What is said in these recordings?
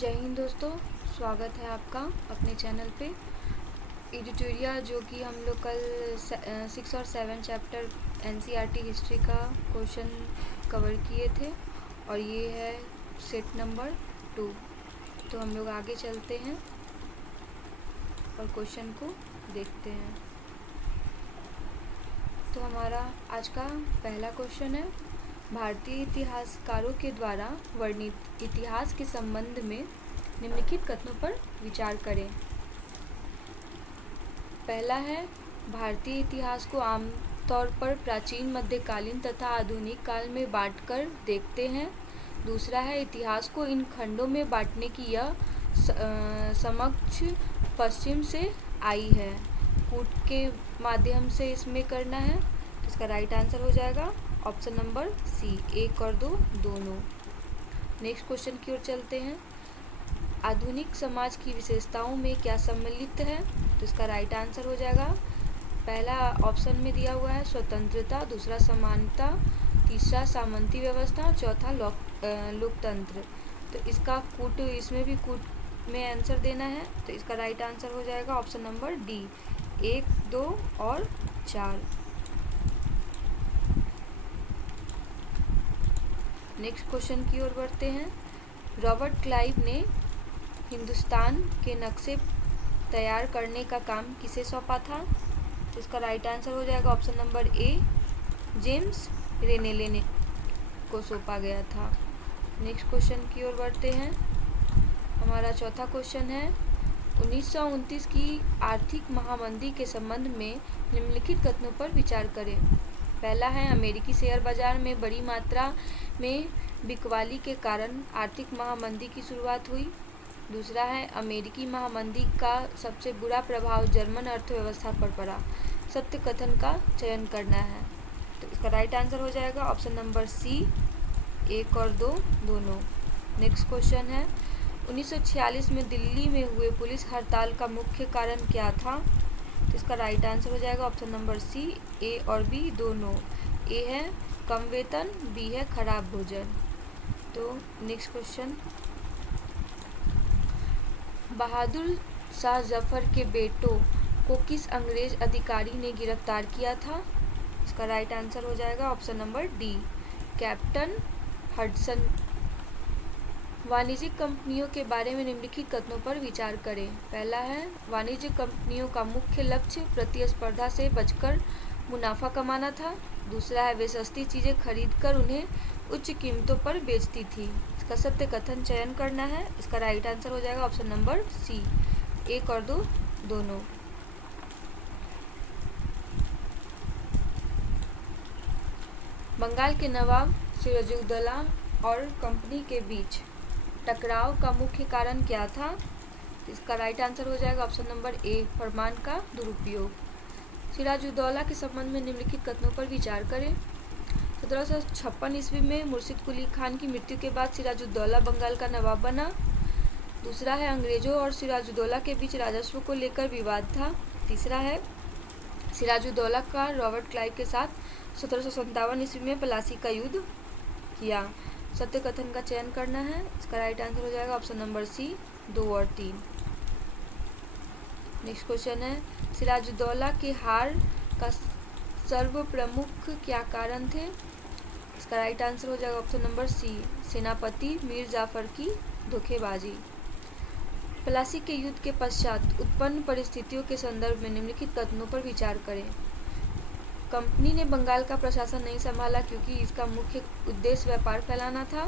जय हिंद दोस्तों, स्वागत है आपका अपने चैनल पे। एडिटोरिया जो कि हम लोग कल 6 और 7 चैप्टर एनसीईआरटी हिस्ट्री का क्वेश्चन कवर किए थे और ये है सेट नंबर 2। तो हम लोग आगे चलते हैं और क्वेश्चन को देखते हैं। तो हमारा आज का पहला क्वेश्चन है, भारतीय इतिहासकारों के द्वारा वर्णित इतिहास के संबंध में निम्नलिखित कथनों पर विचार करें। पहला है, भारतीय इतिहास को आमतौर पर प्राचीन, मध्यकालीन तथा आधुनिक काल में बांटकर देखते हैं। दूसरा है, इतिहास को इन खंडों में बांटने की यह समझ पश्चिम से आई है। कूट के माध्यम से इसमें करना है। तो इसका राइट आंसर हो जाएगा ऑप्शन नंबर सी, 1 और 2 दोनों। नेक्स्ट क्वेश्चन की ओर चलते हैं। आधुनिक समाज की विशेषताओं में क्या सम्मिलित है? तो इसका राइट आंसर हो जाएगा, पहला ऑप्शन में दिया हुआ है स्वतंत्रता, दूसरा समानता, तीसरा सामंती व्यवस्था, चौथा लोकतंत्र। तो इसका कूट, इसमें भी कूट में आंसर देना है। तो इसका राइट आंसर हो जाएगा ऑप्शन नंबर डी, 1, 2 और 4। नेक्स्ट क्वेश्चन की ओर बढ़ते हैं। रॉबर्ट क्लाइव ने हिंदुस्तान के नक्शे तैयार करने का काम किसे सौंपा था? तो इसका राइट आंसर हो जाएगा ऑप्शन नंबर ए, जेम्स रेनेले ने को सौंपा गया था। नेक्स्ट क्वेश्चन की ओर बढ़ते हैं। हमारा चौथा क्वेश्चन है, 1929 की आर्थिक महामंदी के संबंध में निम्नलिखित कथनों पर विचार करें। पहला है, अमेरिकी शेयर बाजार में बड़ी मात्रा में बिकवाली के कारण आर्थिक महामंदी की शुरुआत हुई। दूसरा है, अमेरिकी महामंदी का सबसे बुरा प्रभाव जर्मन अर्थव्यवस्था पर पड़ा। सत्य कथन का चयन करना है। तो इसका राइट आंसर हो जाएगा ऑप्शन नंबर सी, 1 और 2 दोनों। नेक्स्ट क्वेश्चन है, 1946 में दिल्ली में हुए पुलिस हड़ताल का मुख्य कारण क्या था? तो इसका राइट आंसर हो जाएगा ऑप्शन नंबर सी, ए और बी दोनों। ए है कम वेतन, बी है खराब भोजन। तो नेक्स्ट क्वेश्चन, बहादुर शाह जफर के बेटों को किस अंग्रेज अधिकारी ने गिरफ्तार किया था? इसका राइट आंसर हो जाएगा option number D, captain Hudson. वाणिज्यिक कंपनियों के बारे में निम्नलिखित कथनों पर विचार करें। पहला है, वाणिज्यिक कंपनियों का मुख्य लक्ष्य प्रतिस्पर्धा से बचकर मुनाफा कमाना था। दूसरा है, वे सस्ती चीज़ें खरीदकर उन्हें उच्च कीमतों पर बेचती थी। इसका सत्य कथन चयन करना है। इसका राइट आंसर हो जाएगा ऑप्शन नंबर सी, 1 और 2 दोनों। बंगाल के नवाब सिराजुद्दौला और कंपनी के बीच टकराव का मुख्य कारण क्या था? इसका राइट आंसर हो जाएगा ऑप्शन नंबर ए, फरमान का दुरुपयोग। सिराजुद्दौला के संबंध में निम्नलिखित कथनों पर विचार करें। 1756 ईस्वी में मुर्शिद कुली खान की मृत्यु के बाद सिराजुद्दौला बंगाल का नवाब बना। दूसरा है, अंग्रेजों और सिराजुद्दौला के बीच राजस्व को लेकर विवाद था। तीसरा है, सिराजुद्दौला का रॉबर्ट क्लाइव के साथ 1757 ईस्वी में प्लासी का युद्ध किया। सत्य कथन का चयन करना है। इसका राइट आंसर हो जाएगा ऑप्शन नंबर सी, 2 और 3। नेक्स्ट क्वेश्चन है, सिराजुद्दौला के हार का सर्वप्रमुख क्या कारण थे? इसका राइट आंसर हो जाएगा ऑप्शन नंबर सी, सेनापति मीर जाफर की धोखेबाजी। प्लासी के युद्ध के पश्चात उत्पन्न परिस्थितियों के संदर्भ में निम्नलिखित कथनों पर विचार करें। कंपनी ने बंगाल का प्रशासन नहीं संभाला क्योंकि इसका मुख्य उद्देश्य व्यापार फैलाना था।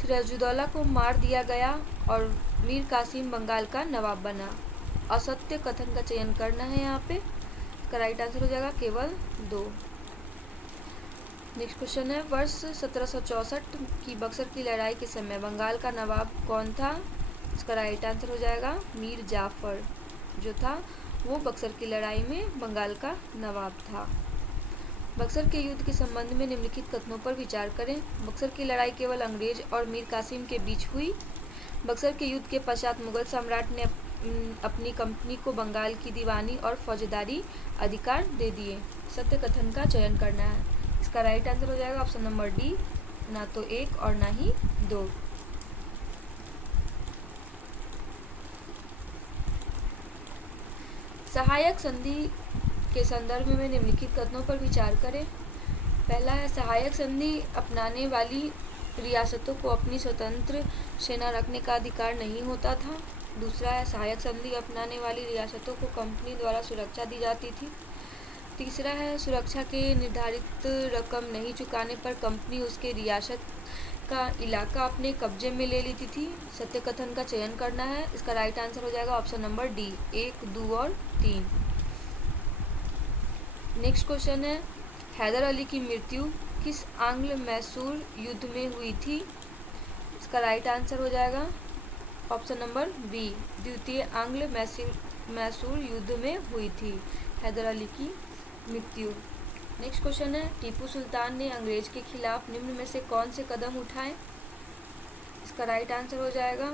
सिराजुद्दौला को मार दिया गया और मीर कासिम बंगाल का नवाब बना। असत्य कथन का चयन करना है यहाँ पे। इसका राइट आंसर हो जाएगा केवल 2। नेक्स्ट क्वेश्चन है, वर्ष 1764 की बक्सर की लड़ाई के समय बंगाल का नवाब कौन था? इसका राइट आंसर हो जाएगा मीर जाफर जो था वो बक्सर की लड़ाई में बंगाल का नवाब था। बक्सर के युद्ध के संबंध में निम्नलिखित कथनों पर विचार करें। बक्सर की लड़ाई केवल अंग्रेज और मीर कासिम के बीच हुई। बक्सर के युद्ध के पश्चात मुगल सम्राट ने अपनी कंपनी को बंगाल की दीवानी और फौजदारी अधिकार दे दिए। सत्य कथन का चयन करना है। इसका राइट आंसर हो जाएगा ऑप्शन नंबर डी, ना तो 1 और ना ही 2। सहायक संधि के संदर्भ में निम्नलिखित कथनों पर विचार करें। पहला है, सहायक संधि अपनाने वाली रियासतों को अपनी स्वतंत्र सेना रखने का अधिकार नहीं होता था। दूसरा है, सहायक संधि अपनाने वाली रियासतों को कंपनी द्वारा सुरक्षा दी जाती थी। तीसरा है, सुरक्षा के निर्धारित रकम नहीं चुकाने पर कंपनी उसके रियासत का इलाका अपने कब्जे में ले लेती थी। सत्य कथन का चयन करना है। इसका राइट आंसर हो जाएगा ऑप्शन नंबर डी, 1, 2 और 3। नेक्स्ट क्वेश्चन है, हैदर अली की मृत्यु किस आंग्ल मैसूर युद्ध में हुई थी? इसका राइट आंसर हो जाएगा ऑप्शन नंबर बी, द्वितीय आंग्ल मैसूर युद्ध में हुई थी हैदर अली की मृत्यु। नेक्स्ट क्वेश्चन है, टीपू सुल्तान ने अंग्रेज के खिलाफ निम्न में से कौन से कदम उठाए? इसका राइट आंसर हो जाएगा,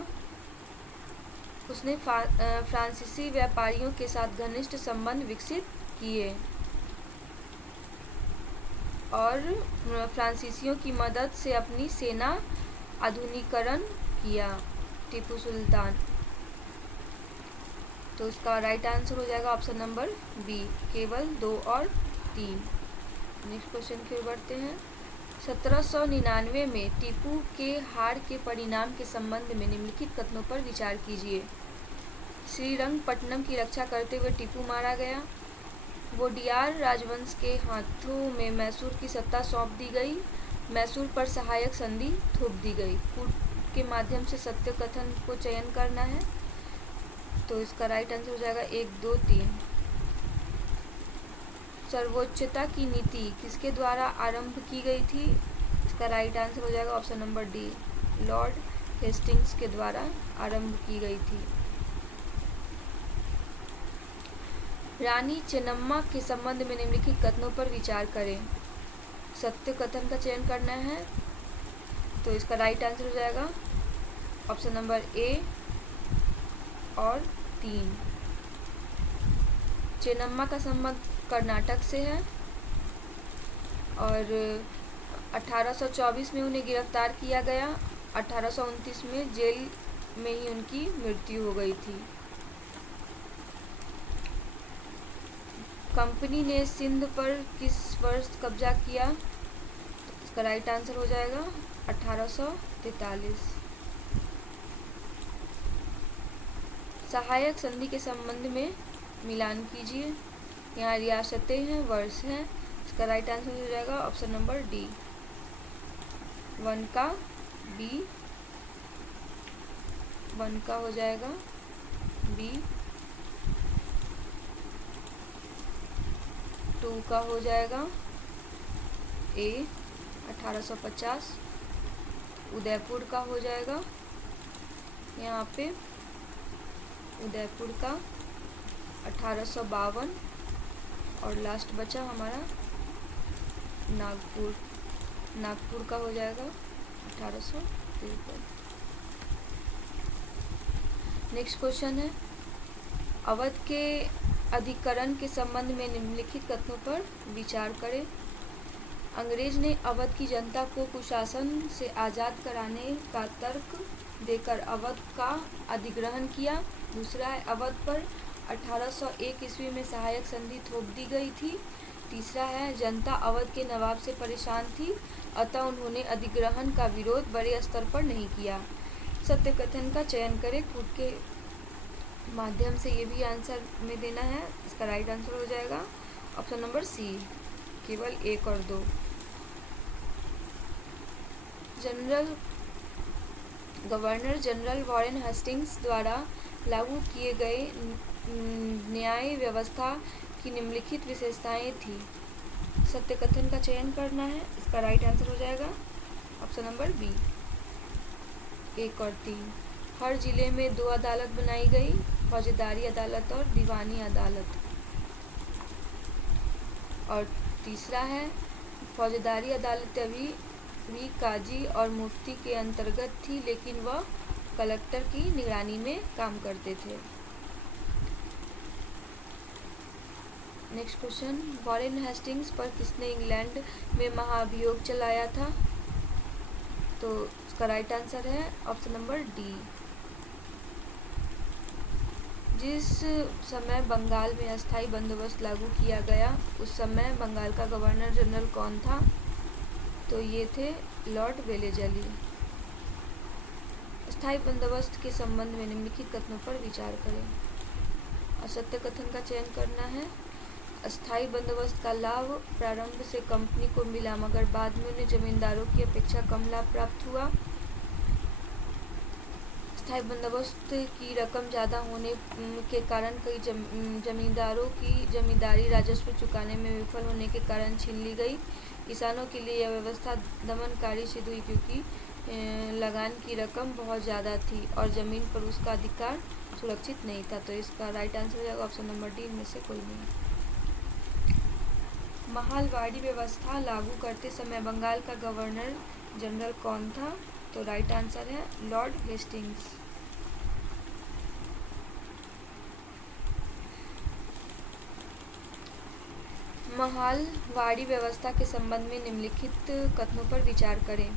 उसने फ्रांसीसी व्यापारियों के साथ घनिष्ठ संबंध विकसित किए और फ्रांसीसियों की मदद से अपनी सेना आधुनिकीकरण किया टीपू सुल्तान। तो इसका राइट आंसर हो जाएगा ऑप्शन नंबर बी, केवल 2 और 3। नेक्स्ट क्वेश्चन की ओर बढ़ते हैं। 1799 में टीपू के हार के परिणाम के संबंध में निम्नलिखित कथनों पर विचार कीजिए। श्रीरंगपट्टनम की रक्षा करते हुए टीपू मारा गया। वोडियार राजवंश के हाथों में मैसूर की सत्ता सौंप दी गई। मैसूर पर सहायक संधि थोप दी गई। कूट के माध्यम से सत्य कथन को चयन करना है। तो इसका राइट आंसर हो जाएगा 1, 2, 3। सर्वोच्चता की नीति किसके द्वारा आरंभ की गई थी? इसका राइट आंसर हो जाएगा option number D, Lord Hastings के द्वारा आरंभ की गई थी। रानी चेन्नम्मा के संबंध में निम्नलिखित कथनों पर विचार करें। सत्य कथन का चयन करना है। तो इसका राइट आंसर हो जाएगा ऑप्शन नंबर ए और 3। चेन्नम्मा का संबंध कर्नाटक से है और 1824 में उन्हें गिरफ्तार किया गया। 1829 में जेल में ही उनकी मृत्यु हो गई थी। कंपनी ने सिंध पर किस वर्ष कब्जा किया? इसका राइट आंसर हो जाएगा 1843। सहायक संधि के संबंध में मिलान कीजिए। यहाँ रियासतें हैं, वर्ष हैं। इसका राइट आंसर हो जाएगा ऑप्शन नंबर डी, 1 का बी, 1 का हो जाएगा बी, 2 का हो जाएगा ए 1850, उदयपुर का हो जाएगा यहाँ पे उदयपुर का 1852 और लास्ट बचा हमारा नागपुर का हो जाएगा 1853। नेक्स्ट क्वेश्चन है, अवध के अधिकरण के संबंध में निम्नलिखित कथनों पर विचार करें। अंग्रेज ने अवध की जनता को कुशासन से आज़ाद कराने का तर्क देकर अवध का अधिग्रहण किया। दूसरा है, अवध पर 1801 ईस्वी में सहायक संधि थोप दी गई थी। तीसरा है, जनता अवध के नवाब से परेशान थी, अतः उन्होंने अधिग्रहण का विरोध बड़े स्तर पर नहीं किया। सत्य कथन का चयन करें। कूट के माध्यम से ये भी आंसर में देना है। इसका राइट आंसर हो जाएगा ऑप्शन नंबर सी, केवल 1 और 2। गवर्नर जनरल वॉरेन हेस्टिंग्स द्वारा लागू किए गए न्याय व्यवस्था की निम्नलिखित विशेषताएं थी। सत्य कथन का चयन करना है। इसका राइट आंसर हो जाएगा ऑप्शन नंबर बी, 1 और 3। हर जिले में 2 अदालत बनाई गई, फौजदारी अदालत और दीवानी अदालत। और तीसरा है, फौजदारी अदालत अभी भी काजी और मुफ्ती के अंतर्गत थी, लेकिन वह कलेक्टर की निगरानी में काम करते थे। नेक्स्ट क्वेश्चन, वॉरेन हेस्टिंग्स पर किसने इंग्लैंड में महाभियोग चलाया था? तो इसका राइट आंसर है ऑप्शन नंबर डी, जिस समय बंगाल में अस्थायी बंदोबस्त लागू किया गया उस समय बंगाल का गवर्नर जनरल कौन था? तो ये थे लॉर्ड वेलेजली। अस्थायी बंदोबस्त के संबंध में निम्नलिखित कथनों पर विचार करें। असत्य कथन का चयन करना है। अस्थायी बंदोबस्त का लाभ प्रारंभ से कंपनी को मिला मगर बाद में उन्हें जमींदारों की अपेक्षा कम लाभ प्राप्त हुआ। अस्थायी बंदोबस्त की रकम ज़्यादा होने के कारण कई जमींदारों की जमींदारी राजस्व चुकाने में विफल होने के कारण छीन ली गई। किसानों के लिए यह व्यवस्था दमनकारी सिद्ध हुई क्योंकि लगान की रकम बहुत ज़्यादा थी और ज़मीन पर उसका अधिकार सुरक्षित नहीं था। तो इसका राइट आंसर हो जाएगा ऑप्शन नंबर डी, इनमें से कोई नहीं। महालवाड़ी व्यवस्था लागू करते समय बंगाल का गवर्नर जनरल कौन था? तो राइट आंसर है लॉर्ड हेस्टिंग्स। महालवाड़ी व्यवस्था के संबंध में निम्नलिखित कथनों पर विचार करें।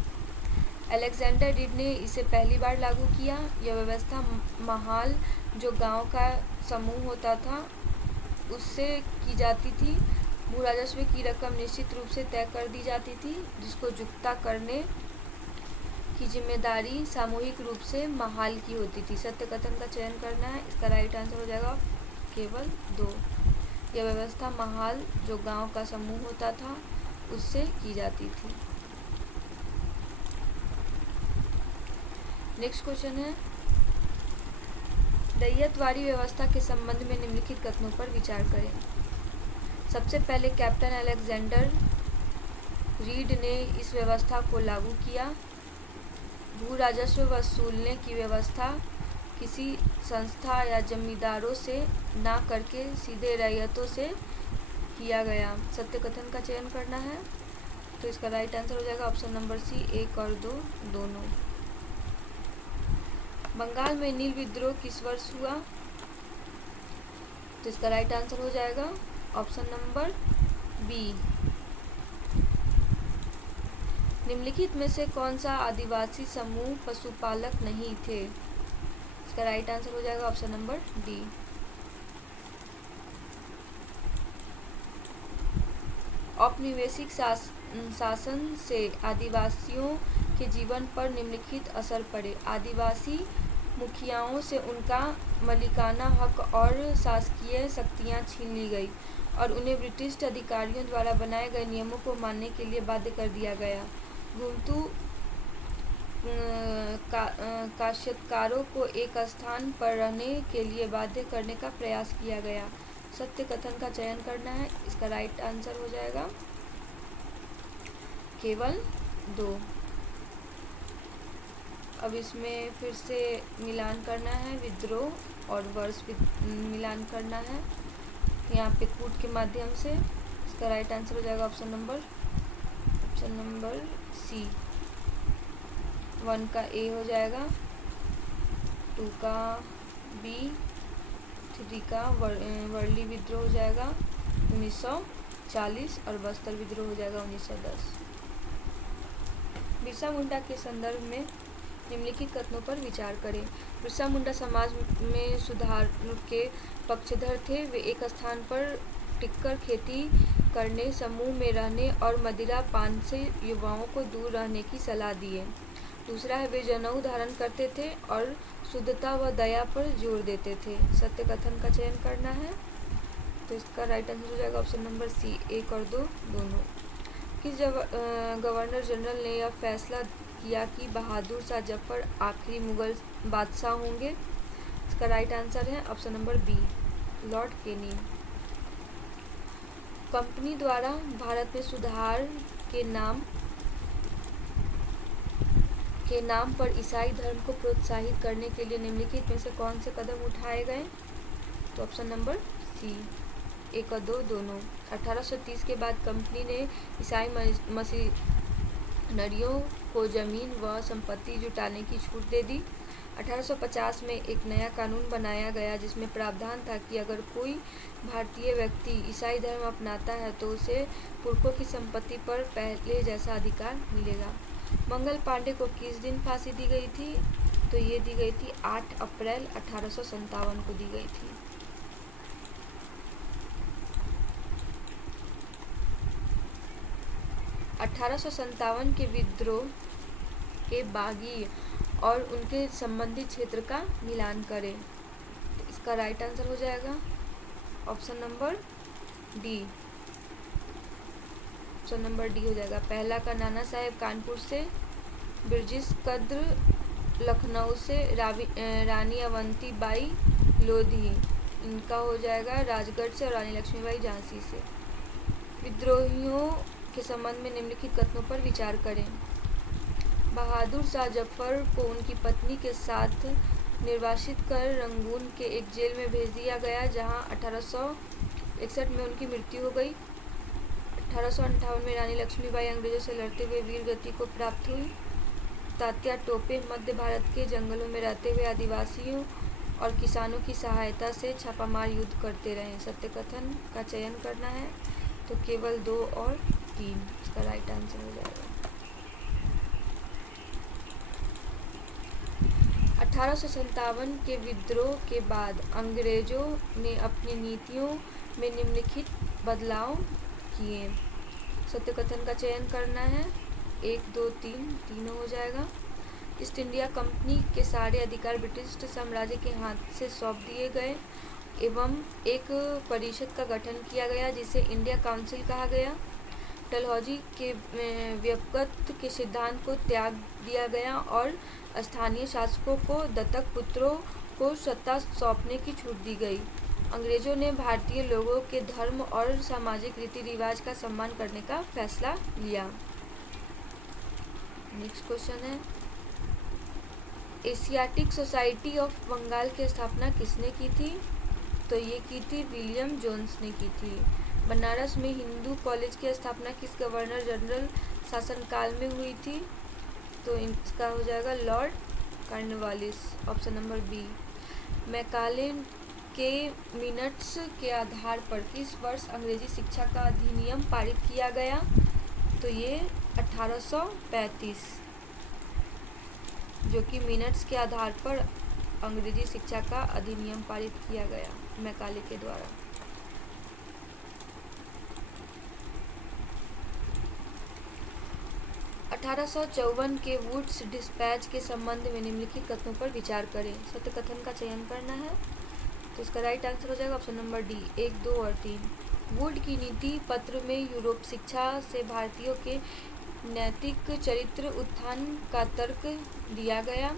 अलेक्जेंडर रीड ने इसे पहली बार लागू किया। यह व्यवस्था महाल जो गांव का समूह होता था उससे की जाती थी। भू राजस्व की रकम निश्चित रूप से तय कर दी जाती थी जिसको जुकता करने की जिम्मेदारी सामूहिक रूप से महाल की होती थी। सत्य कथन का चयन करना है। इसका राइट आंसर हो जाएगा केवल 2। यह व्यवस्था महाल जो गांव का समूह होता था उससे की जाती थी। नेक्स्ट क्वेश्चन है रैयतवाड़ी व्यवस्था के संबंध में निम्नलिखित कथनों पर विचार करें। सबसे पहले कैप्टन अलेक्जेंडर रीड ने इस व्यवस्था को लागू किया। भू राजस्व वसूलने की व्यवस्था किसी संस्था या जमींदारों से ना करके सीधे रैयतों से किया गया। सत्य कथन का चयन करना है। तो इसका राइट आंसर हो जाएगा ऑप्शन नंबर सी, 1 और 2 दोनों। बंगाल में नील विद्रोह किस वर्ष हुआ? तो इसका राइट आंसर हो जाएगा ऑप्शन नंबर बी। निम्नलिखित में से कौन सा आदिवासी समूह पशुपालक नहीं थे? इसका राइट आंसर हो जाएगा ऑप्शन नंबर डी। औपनिवेशिक शासन से आदिवासियों के जीवन पर निम्नलिखित असर पड़े। आदिवासी मुखियाओं से उनका मलिकाना हक और शासकीय शक्तियां छीन ली गई और उन्हें ब्रिटिश अधिकारियों द्वारा बनाए गए नियमों को मानने के लिए बाध्य कर दिया गया। घुमतू काश्तकारों को एक स्थान पर रहने के लिए बाध्य करने का प्रयास किया गया। सत्य कथन का चयन करना है। इसका राइट आंसर हो जाएगा केवल 2। अब इसमें फिर से मिलान करना है, विद्रोह और वर्ष मिलान करना है यहाँ पे कूट के माध्यम से। इसका राइट आंसर हो जाएगा ऑप्शन नंबर सी। 1 का ए हो जाएगा, 2 का बी, 3 का वर्ली विद्रोह हो जाएगा 1940 और बस्तर विद्रोह हो जाएगा 1910। बिरसा मुंडा के संदर्भ में निम्नलिखित कथनों पर विचार करें। बिरसा मुंडा समाज में सुधार के पक्षधर थे। वे एक स्थान पर टिककर खेती करने, समूह में रहने और मदिरा पान से युवाओं को दूर रहने की सलाह दिए। दूसरा है वे जनेऊ धारण करते थे और शुद्धता व दया पर जोर देते थे। सत्य कथन का चयन करना है। तो इसका राइट आंसर हो जाएगा ऑप्शन नंबर सी, 1 और 2 दोनों। किस गवर्नर जनरल ने यह फैसला किया कि बहादुर शाह जफर आखिरी मुगल बादशाह होंगे? इसका राइट आंसर है ऑप्शन नंबर बी, लॉर्ड केनी। कंपनी द्वारा भारत में सुधार के नाम पर ईसाई धर्म को प्रोत्साहित करने के लिए निम्नलिखित में से कौन से कदम उठाए गए? तो ऑप्शन नंबर सी, 1 और 2 दोनों। 1830 के बाद कंपनी ने ईसाई मशीनरियों को जमीन व संपत्ति जुटाने की छूट दे दी। 1850 में एक नया कानून बनाया गया जिसमें प्रावधान था कि अगर कोई भारतीय व्यक्ति ईसाई धर्म अपनाता है तो उसे पुरखों की संपत्ति पर पहले जैसा अधिकार मिलेगा। मंगल पांडे को किस दिन फांसी दी गई थी? तो ये दी गई थी 8 अप्रैल 1857 को दी गई थी। (1857) के विद्रोह के बागी और उनके संबंधित क्षेत्र का मिलान करें। तो इसका राइट आंसर हो जाएगा option number D. Option number D हो जाएगा। पहला का नाना साहेब कानपुर से, बिरजिस कद्र लखनऊ से, रानी अवंती बाई लोधी, इनका हो जाएगा राजगढ़ से, और रानी लक्ष्मीबाई झांसी से। विद्रोहियों के संबंध में निम्नलिखित कथनों पर विचार करें। बहादुर शाह जफर को उनकी पत्नी के साथ निर्वासित कर रंगून के एक जेल में भेज दिया गया, जहां 1861 में उनकी मृत्यु हो गई। 1858 में रानी लक्ष्मीबाई अंग्रेजों से लड़ते हुए वीर गति को प्राप्त हुई। तात्या टोपे मध्य भारत के जंगलों में रहते हुए आदिवासियों और किसानों की सहायता से छापामार युद्ध करते रहे। सत्य कथन का चयन करना है, तो केवल 2 और 3 इसका राइट आंसर हो जाएगा। 1857 के विद्रोह के बाद अंग्रेजों ने अपनी नीतियों में निम्नलिखित बदलाव किए। सत्य कथन का चयन करना है, 1, 2, 3 तीनों हो जाएगा। ईस्ट इंडिया कंपनी के सारे अधिकार ब्रिटिश साम्राज्य के हाथ से सौंप दिए गए एवं एक परिषद का गठन किया गया जिसे इंडिया काउंसिल कहा गया। डलहौजी के व्यपगत के सिद्धांत को त्याग दिया गया और स्थानीय शासकों को दत्तक पुत्रों को सत्ता सौंपने की छूट दी गई। अंग्रेजों ने भारतीय लोगों के धर्म और सामाजिक रीति रिवाज का सम्मान करने का फैसला लिया। नेक्स्ट क्वेश्चन है, एशियाटिक सोसाइटी ऑफ बंगाल की स्थापना किसने की थी? तो ये की थी विलियम जोन्स ने की थी। बनारस में हिंदू कॉलेज की स्थापना किस गवर्नर जनरल शासनकाल में हुई थी? तो इसका हो जाएगा Lord Cornwallis. Option number B. Macaulay के मिनट्स के आधार पर किस वर्ष अंग्रेजी शिक्षा का अधिनियम पारित किया गया? तो ये 1835, जो कि मिनट्स के आधार पर अंग्रेजी शिक्षा का अधिनियम पारित किया गया मैकाले के द्वारा। (1854) के वुड्स डिस्पैच के संबंध में निम्नलिखित कथनों पर विचार करें। सत्य कथन का चयन करना है, तो इसका राइट आंसर हो जाएगा ऑप्शन नंबर डी, 1, 2 और 3। वुड की नीति पत्र में यूरोप शिक्षा से भारतीयों के नैतिक चरित्र उत्थान का तर्क दिया गया।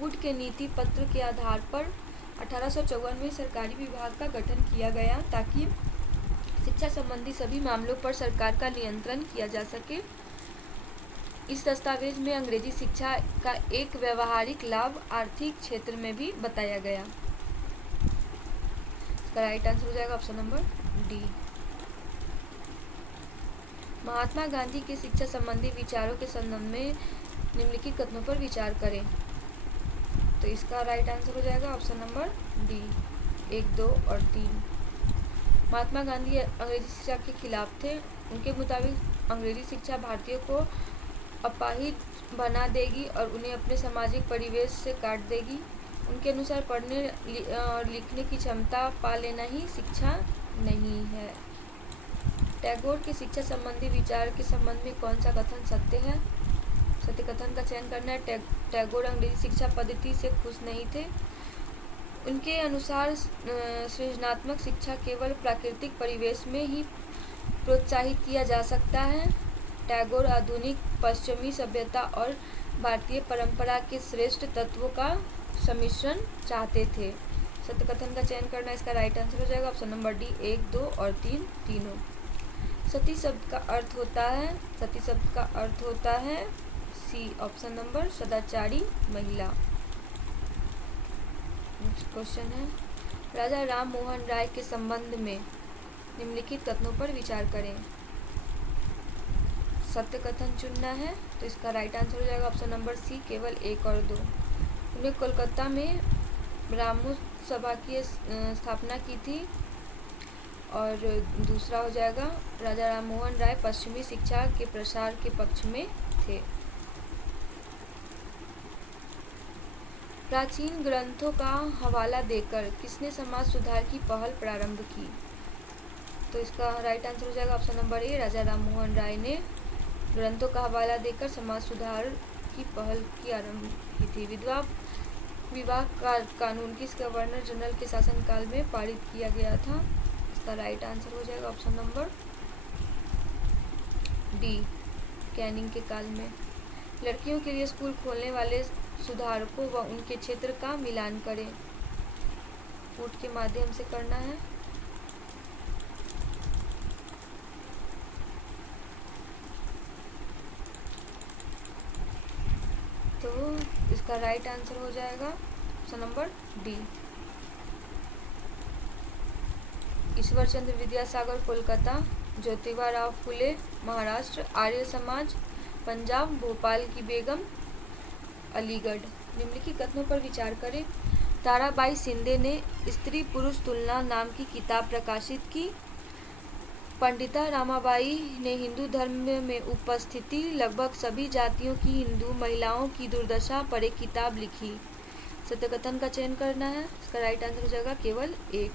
वुड के नीति पत्र के आधार पर 1854 में सरकारी विभाग का गठन किया गया ताकि शिक्षा संबंधी सभी मामलों पर सरकार का नियंत्रण किया जा सके। इस दस्तावेज में अंग्रेजी शिक्षा का एक व्यवहारिक लाभ आर्थिक क्षेत्र में भी बताया गया। इसका राइट आंसर हो जाएगा option number D. Mahatma Gandhi के शिक्षा संबंधी विचारों के संबंध में निम्नलिखित कथनों पर विचार करें। तो इसका राइट आंसर हो जाएगा ऑप्शन नंबर डी, 1, 2 और 3। महात्मा गांधी अंग्रेजी शिक्षा के खिलाफ थे। उनके मुताबिक अंग्रेजी शिक्षा भारतीयों को अपाहिज बना देगी और उन्हें अपने सामाजिक परिवेश से काट देगी। उनके अनुसार पढ़ने और लिखने की क्षमता पा लेना ही शिक्षा नहीं है। टैगोर के शिक्षा संबंधी विचार के संबंध में कौन सा कथन सत्य है? सत्य कथन का चयन करना है। टैगोर अंग्रेजी शिक्षा पद्धति से खुश नहीं थे। उनके अनुसार सृजनात्मक शिक्षा केवल प्राकृतिक परिवेश में ही प्रोत्साहित किया जा सकता है। टैगोर आधुनिक पश्चिमी सभ्यता और भारतीय परंपरा के श्रेष्ठ तत्वों का सम्मिश्रण चाहते थे। सत्य कथन का चयन करना, इसका राइट आंसर हो जाएगा ऑप्शन नंबर डी, 1, 2 और 3 तीनों। सती शब्द का अर्थ होता है, सती शब्द का अर्थ होता है सी, ऑप्शन नंबर सदाचारी महिला। नेक्स्ट क्वेश्चन है, राजा राम मोहन राय के संबंध में निम्नलिखित कथनों पर विचार करें। सत्य कथन चुनना है, तो इसका राइट आंसर हो जाएगा ऑप्शन नंबर सी, केवल 1 और 2। उन्हें कोलकाता में ब्राह्मो सभा की स्थापना की थी। और दूसरा हो जाएगा राजा राम मोहन राय पश्चिमी शिक्षा के प्रसार के पक्ष में थे। प्राचीन ग्रंथों का हवाला देकर किसने समाज सुधार की पहल प्रारंभ की? तो इसका राइट आंसर हो जाएगा option number A, Raja Rammohan Roy ने ग्रंथों का हवाला देकर समाज सुधार की पहल की आरंभ की थी। विधवा विवाह का कानून किस गवर्नर जनरल के शासनकाल में पारित किया गया था? इसका राइट आंसर हो जाएगा ऑप्शन नंबर डी, कैनिंग के काल में। लड़कियों के लिए स्कूल खोलने वाले सुधारकों व उनके क्षेत्र का मिलान करें। ऊँट के माध्यम से करना है। तो इसका राइट आंसर हो जाएगा option number D. Ishwar Chandra Vidyasagar Kolkata, Jyotiba Rao फुले महाराष्ट्र, आर्य समाज पंजाब, भोपाल की बेगम अलीगढ़। निम्नलिखित कथनों पर विचार करें। ताराबाई शिंदे ने स्त्री पुरुष तुलना नाम की किताब प्रकाशित की। पंडिता रामाबाई ने हिंदू धर्म में उपस्थिति लगभग सभी जातियों की हिंदू महिलाओं की दुर्दशा पर एक किताब लिखी। सत्य कथन का चयन करना है। इसका राइट आंसर हो जाएगा केवल एक।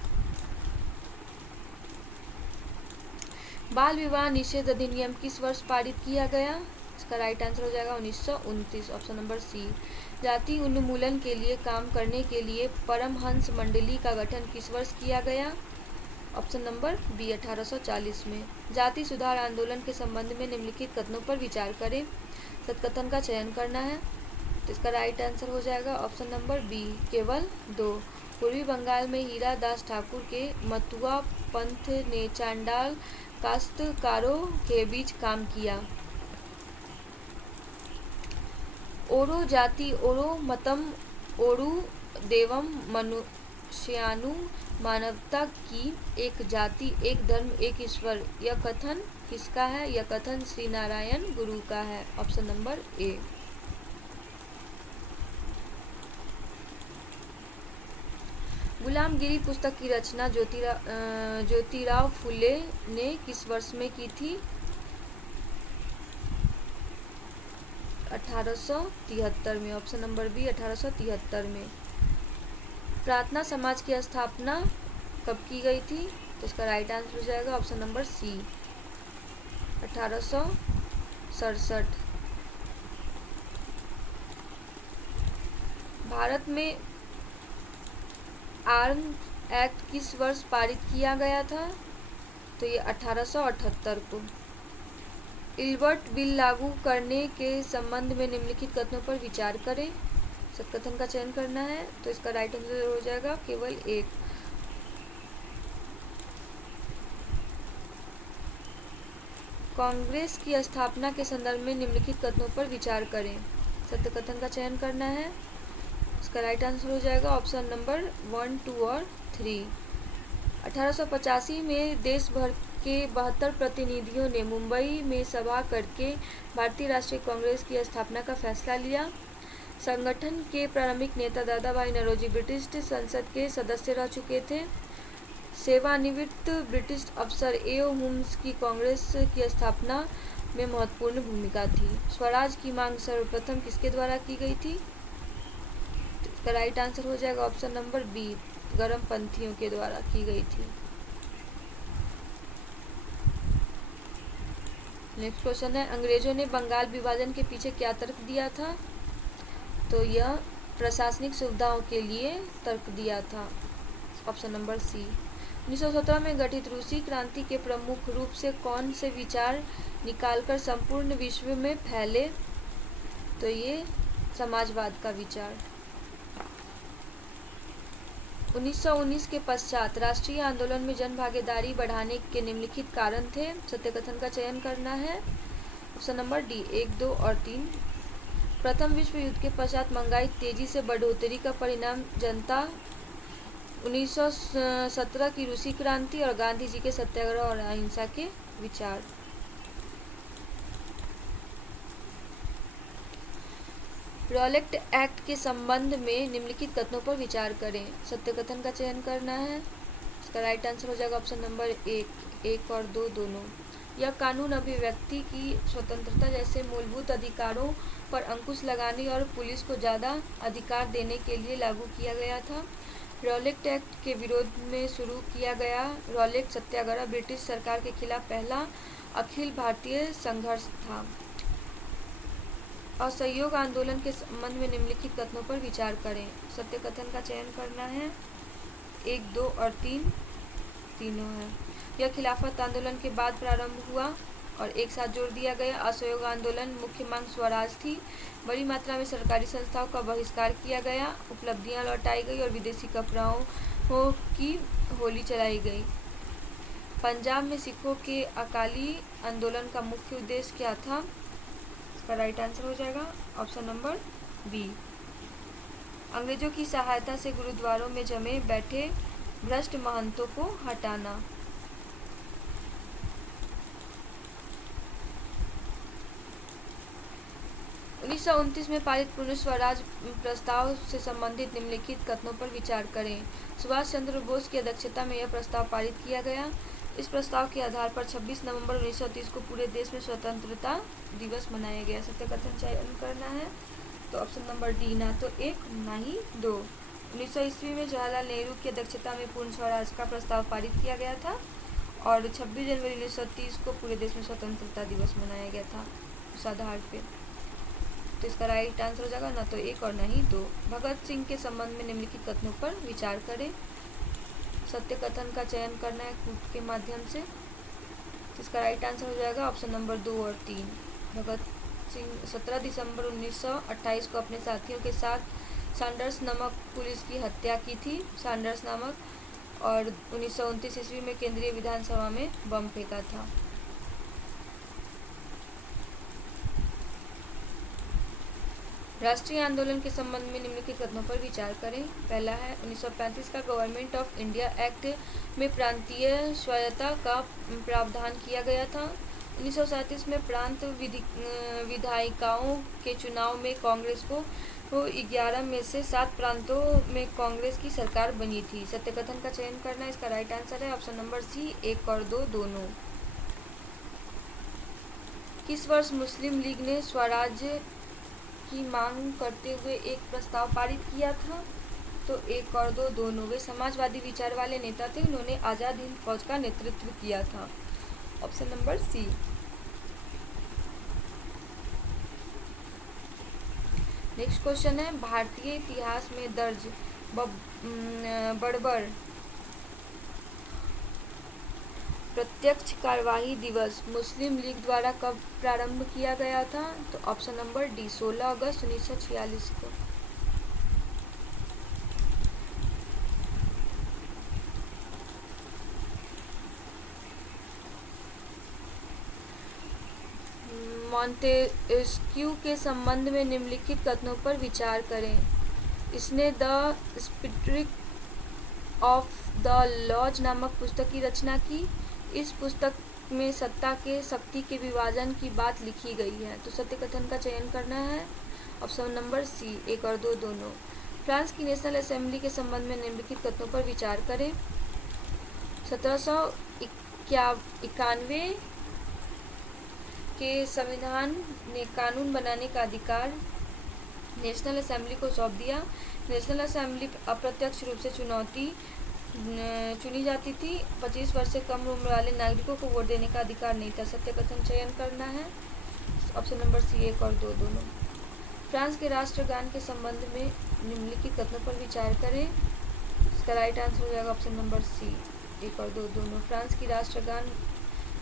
बाल विवाह निषेध अधिनियम किस वर्ष पारित किया गया? इसका राइट आंसर हो जाएगा 1929, ऑप्शन नंबर सी। जाति उन्मूलन के लिए काम करने के लिए परमहंस मंडली का गठन किस वर्ष किया गया? ऑप्शन नंबर बी, 1840 में। जाति सुधार आंदोलन के संबंध में निम्नलिखित कथनों पर विचार करें। सत्कथन का चयन करना है। तो इसका राइट आंसर हो जाएगा ऑप्शन नंबर बी, केवल 2। पूर्वी बंगाल में हीरा दास ठाकुर के मतुआ पंथ ने चांडाल काश्तकारों के बीच काम किया। ओरो जाति ओरो मतम ओरु देवम मनुष्यानु, मानवता की एक जाति एक धर्म एक ईश्वर। यह कथन किसका है? यह कथन श्री नारायण गुरु का है। Option number A. गुलामगिरी पुस्तक की रचना ज्योतिराव फुले ने किस वर्ष में की थी? 1873 में। ऑप्शन नंबर बी, 1873 में। प्रार्थना समाज की स्थापना कब की गई थी? तो इसका राइट आंसर हो जाएगा ऑप्शन नंबर सी, 1867। भारत में आर्म एक्ट किस वर्ष पारित किया गया था? तो ये 1878 को। इल्बर्ट बिल लागू करने के संबंध में निम्नलिखित कथनों पर विचार करें। सत्कथन का चयन करना है। तो इसका राइट आंसर हो जाएगा केवल एक। कांग्रेस की स्थापना के संदर्भ में निम्नलिखित कथनों पर विचार करें। सत्य कथन का चयन करना है। इसका राइट आंसर हो जाएगा ऑप्शन नंबर 1, 2 और 3। 1885 में देश भर के 72 प्रतिनिधियों ने मुंबई में सभा करके भारतीय राष्ट्रीय कांग्रेस की स्थापना का फैसला लिया। संगठन के प्रारंभिक नेता दादा भाई नौरोजी ब्रिटिश संसद के सदस्य रह चुके थे। सेवानिवृत्त ब्रिटिश अफसर एओ हुम्स की कांग्रेस की स्थापना में महत्वपूर्ण भूमिका थी। स्वराज की मांग सर्वप्रथम किसके द्वारा की गई थी? इसका राइट आंसर हो जाएगा ऑप्शन नंबर बी, गरमपंथियों के द्वारा की गई थी। नेक्स्ट क्वेश्चन है, अंग्रेजों ने बंगाल विभाजन के पीछे क्या तर्क दिया था? तो यह प्रशासनिक सुविधाओं के लिए तर्क दिया था। ऑप्शन नंबर सी। 1917 में गठित रूसी क्रांति के प्रमुख रूप से कौन से विचार निकालकर संपूर्ण विश्व में फैले? तो ये समाजवाद का विचार। 1919 के पश्चात राष्ट्रीय आंदोलन में जन भागीदारी बढ़ाने के निम्नलिखित कारण थे। सत्य कथन का चयन करना है। ऑप्शन नंबर डी, 1, 2 और 3। प्रथम विश्व युद्ध के पश्चात महंगाई तेजी से बढ़ोतरी का परिणाम जनता, 1917 की रूसी क्रांति और गांधी जी के सत्याग्रह और अहिंसा के विचार। रॉलेट एक्ट के संबंध में निम्नलिखित कथनों पर विचार करें। सत्य कथन का चयन करना है। इसका राइट आंसर हो जाएगा ऑप्शन नंबर 1, 1 और 2 दोनों। यह कानून अभिव्यक्ति की स्वतंत्रता जैसे मूलभूत अधिकारों पर अंकुश लगाने और पुलिस को ज़्यादा अधिकार देने के लिए लागू किया गया था। रॉलेट एक्ट के विरोध में शुरू किया गया रॉलेट सत्याग्रह ब्रिटिश सरकार के खिलाफ पहला अखिल भारतीय संघर्ष था। असहयोग आंदोलन के संबंध में निम्नलिखित कथनों पर विचार करें। सत्य कथन का चयन करना है। 1, 2 और 3 तीनों है। यह खिलाफत आंदोलन के बाद प्रारंभ हुआ और एक साथ जोड़ दिया गया। असहयोग आंदोलन मुख्य मांग स्वराज थी। बड़ी मात्रा में सरकारी संस्थाओं का बहिष्कार किया गया, उपलब्धियां लौटाई गई और विदेशी कपड़ाओं की होली चलाई गई। पंजाब में सिखों के अकाली आंदोलन का मुख्य उद्देश्य क्या था? इसका राइट आंसर हो जाएगा ऑप्शन नंबर बी, अंग्रेजों की सहायता से गुरुद्वारों में जमे बैठे भ्रष्ट महंतों को हटाना। उन्नीस सौ 1929 में पारित पूर्ण स्वराज प्रस्ताव से संबंधित निम्नलिखित कथनों पर विचार करें। सुभाष चंद्र बोस की अध्यक्षता में यह प्रस्ताव पारित किया गया। इस प्रस्ताव के आधार पर 26 नवंबर 1930 को पूरे देश में स्वतंत्रता दिवस मनाया गया। सत्य कथन चयन करना है तो ऑप्शन नंबर डी, ना तो 1 ना ही 2। 1900 ईस्वी में जवाहरलाल नेहरू की अध्यक्षता में पूर्ण स्वराज का प्रस्ताव पारित किया गया था और 26 जनवरी 1930 को पूरे देश में स्वतंत्रता दिवस मनाया गया था उस आधार पे। तो इसका राइट आंसर हो जाएगा ना तो 1 और ना ही 2। भगत सिंह के संबंध में निम्नलिखित कथनों पर विचार करें। सत्य कथन का चयन करना है कूट के माध्यम से। तो इसका राइट आंसर हो जाएगा ऑप्शन नंबर 2 और 3। भगत सिंह 17 दिसंबर 1928 को अपने साथियों के साथ सैंडर्स नामक पुलिस की हत्या की थी, सैंडर्स नामक, और 1929 ईस्वी में केंद्रीय विधानसभा में बम फेंका था। राष्ट्रीय आंदोलन के संबंध में निम्नलिखित कथनों पर विचार करें। पहला है 1935 का गवर्नमेंट ऑफ इंडिया एक्ट में प्रांतीय स्वायत्तता का प्रावधान किया गया था। 1937 में प्रांत विधायिकाओं के चुनाव में कांग्रेस को 11 में से 7 प्रांतों में कांग्रेस की सरकार बनी थी। सत्य कथन का चयन करना है। इसका राइट आंसर है ऑप्शन नंबर सी, 1 और 2 दोनों। किस वर्ष मुस्लिम लीग ने स्वराज्य की मांग करते हुए एक प्रस्ताव पारित किया था? तो 1 और 2 दोनों। वे समाजवादी विचार वाले नेता थे। उन्होंने आजाद हिंद फौज का नेतृत्व किया था। Option number C. Next question है भारतीय इतिहास में दर्ज बर्बर प्रत्यक्ष कार्यवाही दिवस मुस्लिम लीग द्वारा कब प्रारंभ किया गया था? तो ऑप्शन नंबर डी, 16 अगस्त 1946 को। मॉन्टेस्क्यू के संबंध में निम्नलिखित कथनों पर विचार करें। इसने the Spirit of the Laws नामक पुस्तक की रचना की। इस पुस्तक में सत्ता के शक्ति के विभाजन की बात लिखी गई है। तो सत्य कथन का चयन करना है। ऑप्शन नंबर सी, 1 और 2 दोनों। फ्रांस की नेशनल असेंबली के संबंध में निम्नलिखित कथनों पर विचार करें। 1791 के संविधान ने कानून बनाने का अधिकार नेशनल असेंबली को सौंप दिया। नेशनल असेंबली अप्रत्यक्ष रूप से चुनी जाती थी। 25 वर्ष से कम उम्र वाले नागरिकों को वोट देने का अधिकार नहीं था। सत्य कथन चयन करना है। ऑप्शन नंबर सी, 1 और 2 दोनों। फ्रांस के राष्ट्रगान के संबंध में निम्नलिखित कथनों पर विचार करें। इसका राइट आंसर हो जाएगा ऑप्शन नंबर सी, 1 और 2 दोनों। फ्रांस की राष्ट्रगान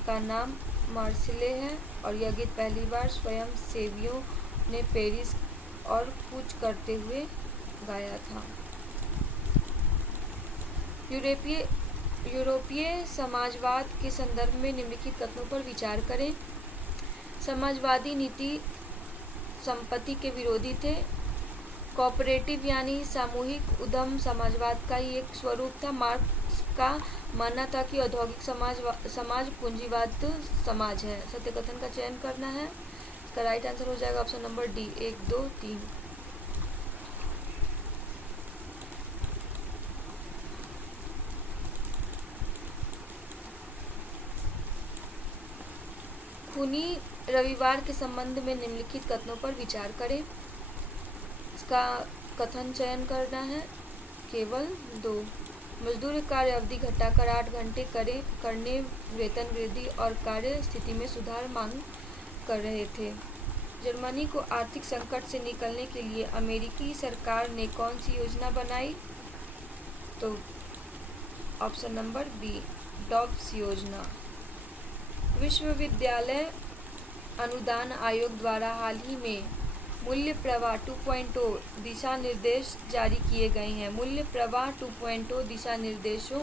का नाम मार्सिले है और यह गीत पहली बार स्वयं सेवियों ने पेरिस और कूच करते हुए गाया था। यूरोपीय समाजवाद के संदर्भ में निम्नलिखित कथनों पर विचार करें। समाजवादी नीति संपत्ति के विरोधी थे। कोऑपरेटिव यानी सामूहिक उद्यम समाजवाद का ही एक स्वरूप था। मार्क्स का मानना था कि औद्योगिक समाज पूंजीवाद समाज है। सत्य कथन का चयन करना है। इसका राइट आंसर हो जाएगा ऑप्शन नंबर डी, 1, 2, 3। खूनी रविवार के संबंध में निम्नलिखित कथनों पर विचार करें। इसका कथन चयन करना है, केवल 2। मजदूर कार्य अवधि घटाकर 8 घंटे करने वेतन वृद्धि और कार्य स्थिति में सुधार मांग कर रहे थे। जर्मनी को आर्थिक संकट से निकलने के लिए अमेरिकी सरकार ने कौन सी योजना बनाई? तो ऑप्शन नंबर बी, डॉब्स योजना। विश्वविद्यालय अनुदान आयोग द्वारा हाल ही में मूल्य प्रवाह 2.0 दिशा निर्देश जारी किए गए हैं। मूल्य प्रवाह 2.0 दिशा निर्देशों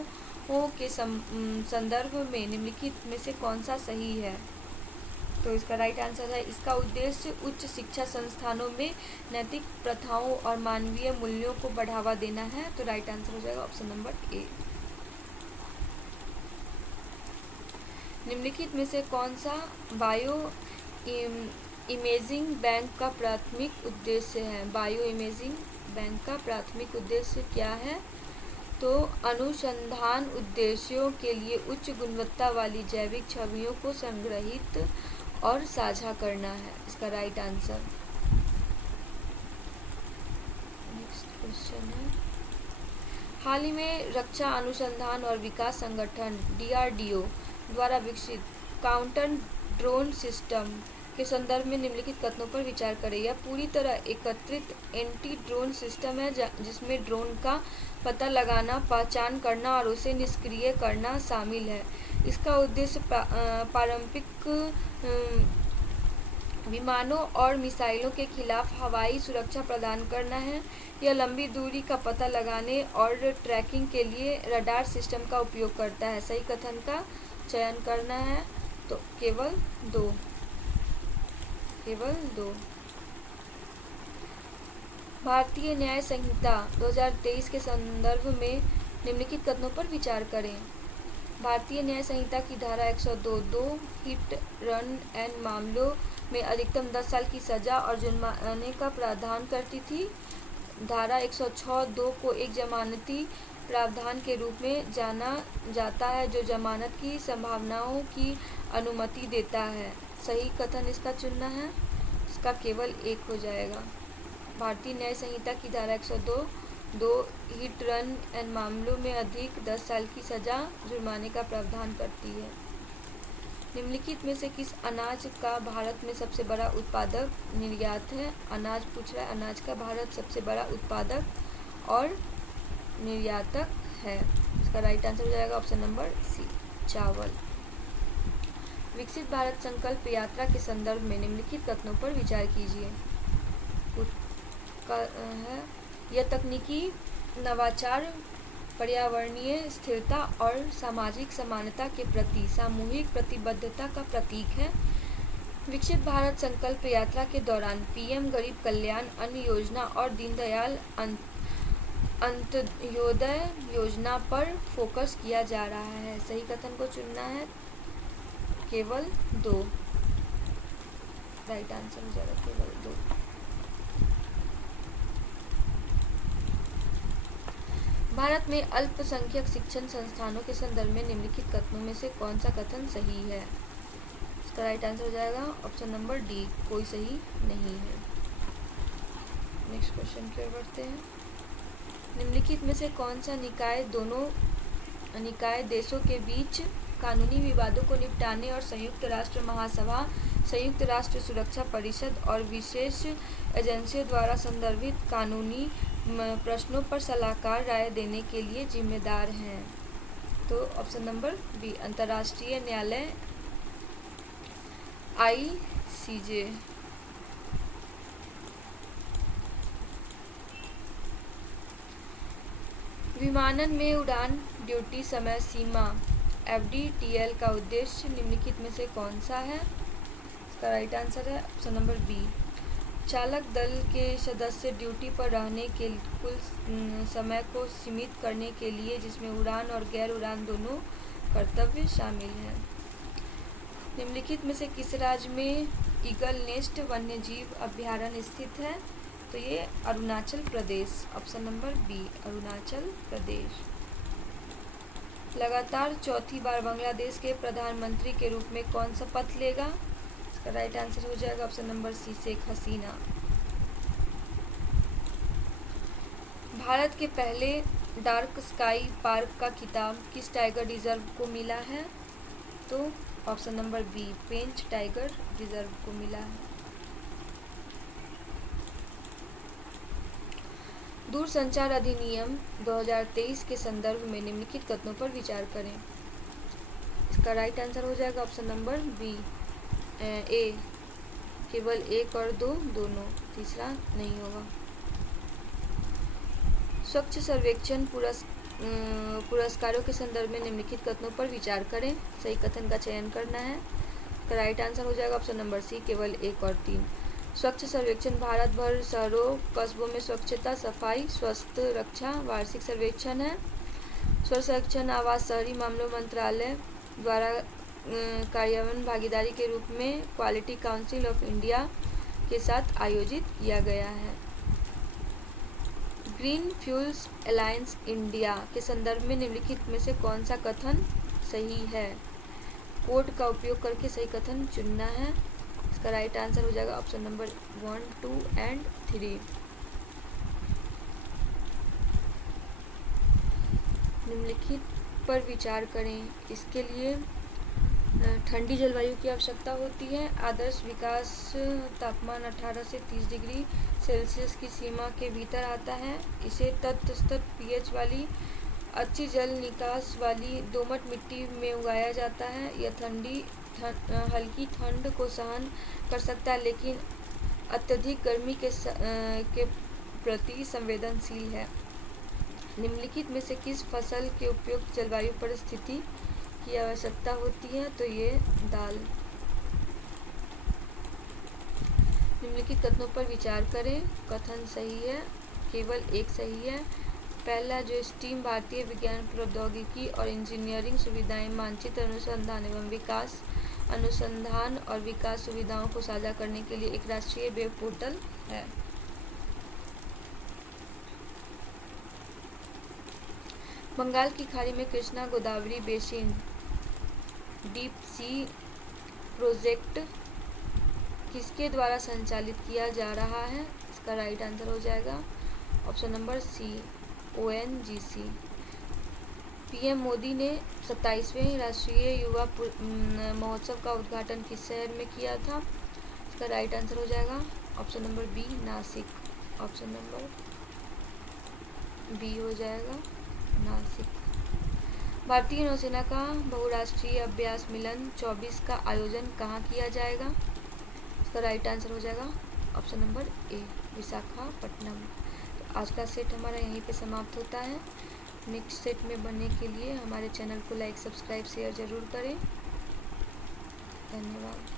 के संदर्भ में निम्नलिखित में से कौन सा सही है? तो इसका राइट आंसर है, इसका उद्देश्य उच्च शिक्षा संस्थानों में नैतिक प्रथाओं और मानवीय मूल्यों को बढ़ावा देना है। तो राइट आंसर हो जाएगा ऑप्शन नंबर ए। निम्नलिखित में से कौन सा बायो इमेजिंग बैंक का प्राथमिक उद्देश्य है? बायो इमेजिंग बैंक का प्राथमिक उद्देश्य क्या है? तो अनुसंधान उद्देश्यों के लिए उच्च गुणवत्ता वाली जैविक छवियों को संग्रहित और साझा करना है। इसका राइट आंसर। नेक्स्ट क्वेश्चन है, हाल ही में रक्षा अनुसंधान और विकास संगठन DRDO द्वारा विकसित काउंटर ड्रोन सिस्टम के संदर्भ में निम्नलिखित कथनों पर विचार करें। यह पूरी तरह एकत्रित एंटी ड्रोन सिस्टम है जिसमें ड्रोन का पता लगाना, पहचान करना और उसे निष्क्रिय करना शामिल है। इसका उद्देश्य पारंपरिक विमानों और मिसाइलों के खिलाफ हवाई सुरक्षा प्रदान करना है। यह लंबी दूरी का पता लगाने और ट्रैकिंग के लिए रडार सिस्टम का उपयोग करता है। सही कथन का चयन करना है, तो केवल 2। भारतीय न्याय संहिता 2023 के संदर्भ में निम्नलिखित कथनों पर विचार करें। भारतीय न्याय संहिता की धारा 102 हिट रन एंड मामलों में अधिकतम 10 साल की सजा और जुर्माने का प्रावधान करती थी। धारा 106(2) को एक जमानती प्रावधान के रूप में जाना जाता है जो जमानत की संभावनाओं की अनुमति देता है। सही कथन इसका चुनना है, इसका केवल 1 हो जाएगा। भारतीय न्याय संहिता की धारा 102(2) हिट रन एंड मामलों में अधिक 10 साल की सजा जुर्माने का प्रावधान करती है। निम्नलिखित में से किस अनाज का भारत में सबसे बड़ा उत्पादक निर्यात है? अनाज पूछ रहा है, अनाज का भारत सबसे बड़ा उत्पादक और निर्यातक है। इसका राइट आंसर हो जाएगा ऑप्शन नंबर सी, चावल। विकसित भारत संकल्प यात्रा के संदर्भ में निम्नलिखित कथनों पर विचार कीजिए। है यह तकनीकी नवाचार, पर्यावरणीय स्थिरता और सामाजिक समानता के प्रति सामूहिक प्रतिबद्धता का प्रतीक है। विकसित भारत संकल्प यात्रा के दौरान PM गरीब कल्याण अन्न योजना और दीनदयाल अंत्योदय योजना पर फोकस किया जा रहा है। सही कथन को चुनना है, केवल 2। राइट आंसर हो जाएगा केवल 2। भारत में अल्पसंख्यक शिक्षण संस्थानों के संदर्भ में निम्नलिखित कथनों में से कौन सा कथन सही है? इसका राइट आंसर हो जाएगा ऑप्शन नंबर डी, कोई सही नहीं है। नेक्स्ट क्वेश्चन की ओर बढ़ते हैं। निम्नलिखित में से कौन सा निकाय देशों के बीच कानूनी विवादों को निपटाने और संयुक्त राष्ट्र महासभा, संयुक्त राष्ट्र सुरक्षा परिषद और विशेष एजेंसियों द्वारा संदर्भित कानूनी प्रश्नों पर सलाहकार राय देने के लिए जिम्मेदार हैं? तो ऑप्शन नंबर बी, अंतर्राष्ट्रीय न्यायालय ICJ। विमानन में उड़ान ड्यूटी समय सीमा FDTL का उद्देश्य निम्नलिखित में से कौन सा है? इसका राइट आंसर है ऑप्शन नंबर बी, चालक दल के सदस्य ड्यूटी पर रहने के कुल समय को सीमित करने के लिए, जिसमें उड़ान और गैर उड़ान दोनों कर्तव्य शामिल हैं। निम्नलिखित में से किस राज्य में ईगल नेस्ट वन्यजीव अभयारण्य स्थित है? तो ये Arunachal Pradesh, option number B, Arunachal Pradesh. लगातार चौथी बार बांग्लादेश के प्रधानमंत्री के रूप में कौन शपथ लेगा? इसका राइट आंसर हो जाएगा ऑप्शन नंबर सी, शेख हसीना। भारत के पहले डार्क स्काई पार्क का खिताब किस टाइगर रिजर्व को मिला है? तो ऑप्शन नंबर बी, पेंच टाइगर रिजर्व को मिला है। दूरसंचार अधिनियम 2023 के संदर्भ में निम्नलिखित कथनों पर विचार करें। इसका राइट आंसर हो जाएगा ऑप्शन नंबर बी, ए, केवल 1 और 2 दोनों, तीसरा नहीं होगा। स्वच्छ सर्वेक्षण पुरस्कारों के संदर्भ में निम्नलिखित कथनों पर विचार करें। सही कथन का चयन करना है। इसका राइट आंसर हो जाएगा ऑप्शन नंबर सी, केवल 1 और 3। स्वच्छ सर्वेक्षण भारत भर शहरों कस्बों में स्वच्छता, सफाई, स्वास्थ्य रक्षा वार्षिक सर्वेक्षण है। स्वच्छ सर्वेक्षण आवास शहरी मामलों मंत्रालय द्वारा कार्यान्वयन भागीदारी के रूप में क्वालिटी काउंसिल ऑफ इंडिया के साथ आयोजित किया गया है। ग्रीन फ्यूल्स अलायंस इंडिया के संदर्भ में निम्नलिखित में से कौन सा कथन सही है? कोड का उपयोग करके सही कथन चुनना है। इसका राइट आंसर हो जाएगा ऑप्शन नंबर 1, 2 एंड 3। निम्नलिखित पर विचार करें। इसके लिए ठंडी जलवायु की आवश्यकता होती है। आदर्श विकास तापमान 18 से 30 डिग्री सेल्सियस की सीमा के भीतर आता है। इसे तटस्थ पीएच वाली अच्छी जल निकास वाली दोमट मिट्टी में उगाया जाता है। यह हल्की ठंड को सहन कर सकता है, लेकिन अत्यधिक गर्मी के प्रति संवेदनशील है। निम्नलिखित में से किस फसल के उपयुक्त जलवायु परिस्थिति की आवश्यकता होती है? तो ये दाल। निम्नलिखित कथनों पर विचार करें। कथन सही है, केवल एक सही है। पहला जो स्टीम भारतीय विज्ञान प्रौद्योगिकी और इंजीनियरिंग सुविधाएं मानचित्र अनुसंधान और विकास सुविधाओं को साझा करने के लिए एक राष्ट्रीय वेब पोर्टल है। बंगाल की खाड़ी में Krishna Godavari basin deep sea project किसके द्वारा संचालित किया जा रहा है? इसका राइट आंसर हो जाएगा option number C, ONGC। PM Modi ने 27वें राष्ट्रीय युवा महोत्सव का उद्घाटन किस शहर में किया था? इसका राइट आंसर हो जाएगा option number B, Nashik. Option number B हो जाएगा नासिक। भारतीय नौसेना का बहुराष्ट्रीय अभ्यास मिलन 24 का आयोजन कहाँ किया जाएगा? इसका राइट आंसर हो जाएगा ऑप्शन नंबर ए, विशाखापट्टनम। तो आज का सेट हमारा यहीं पे समाप्त होता है। नेक्स्ट सेट में बनने के लिए हमारे चैनल को लाइक, सब्सक्राइब, शेयर ज़रूर करें। धन्यवाद।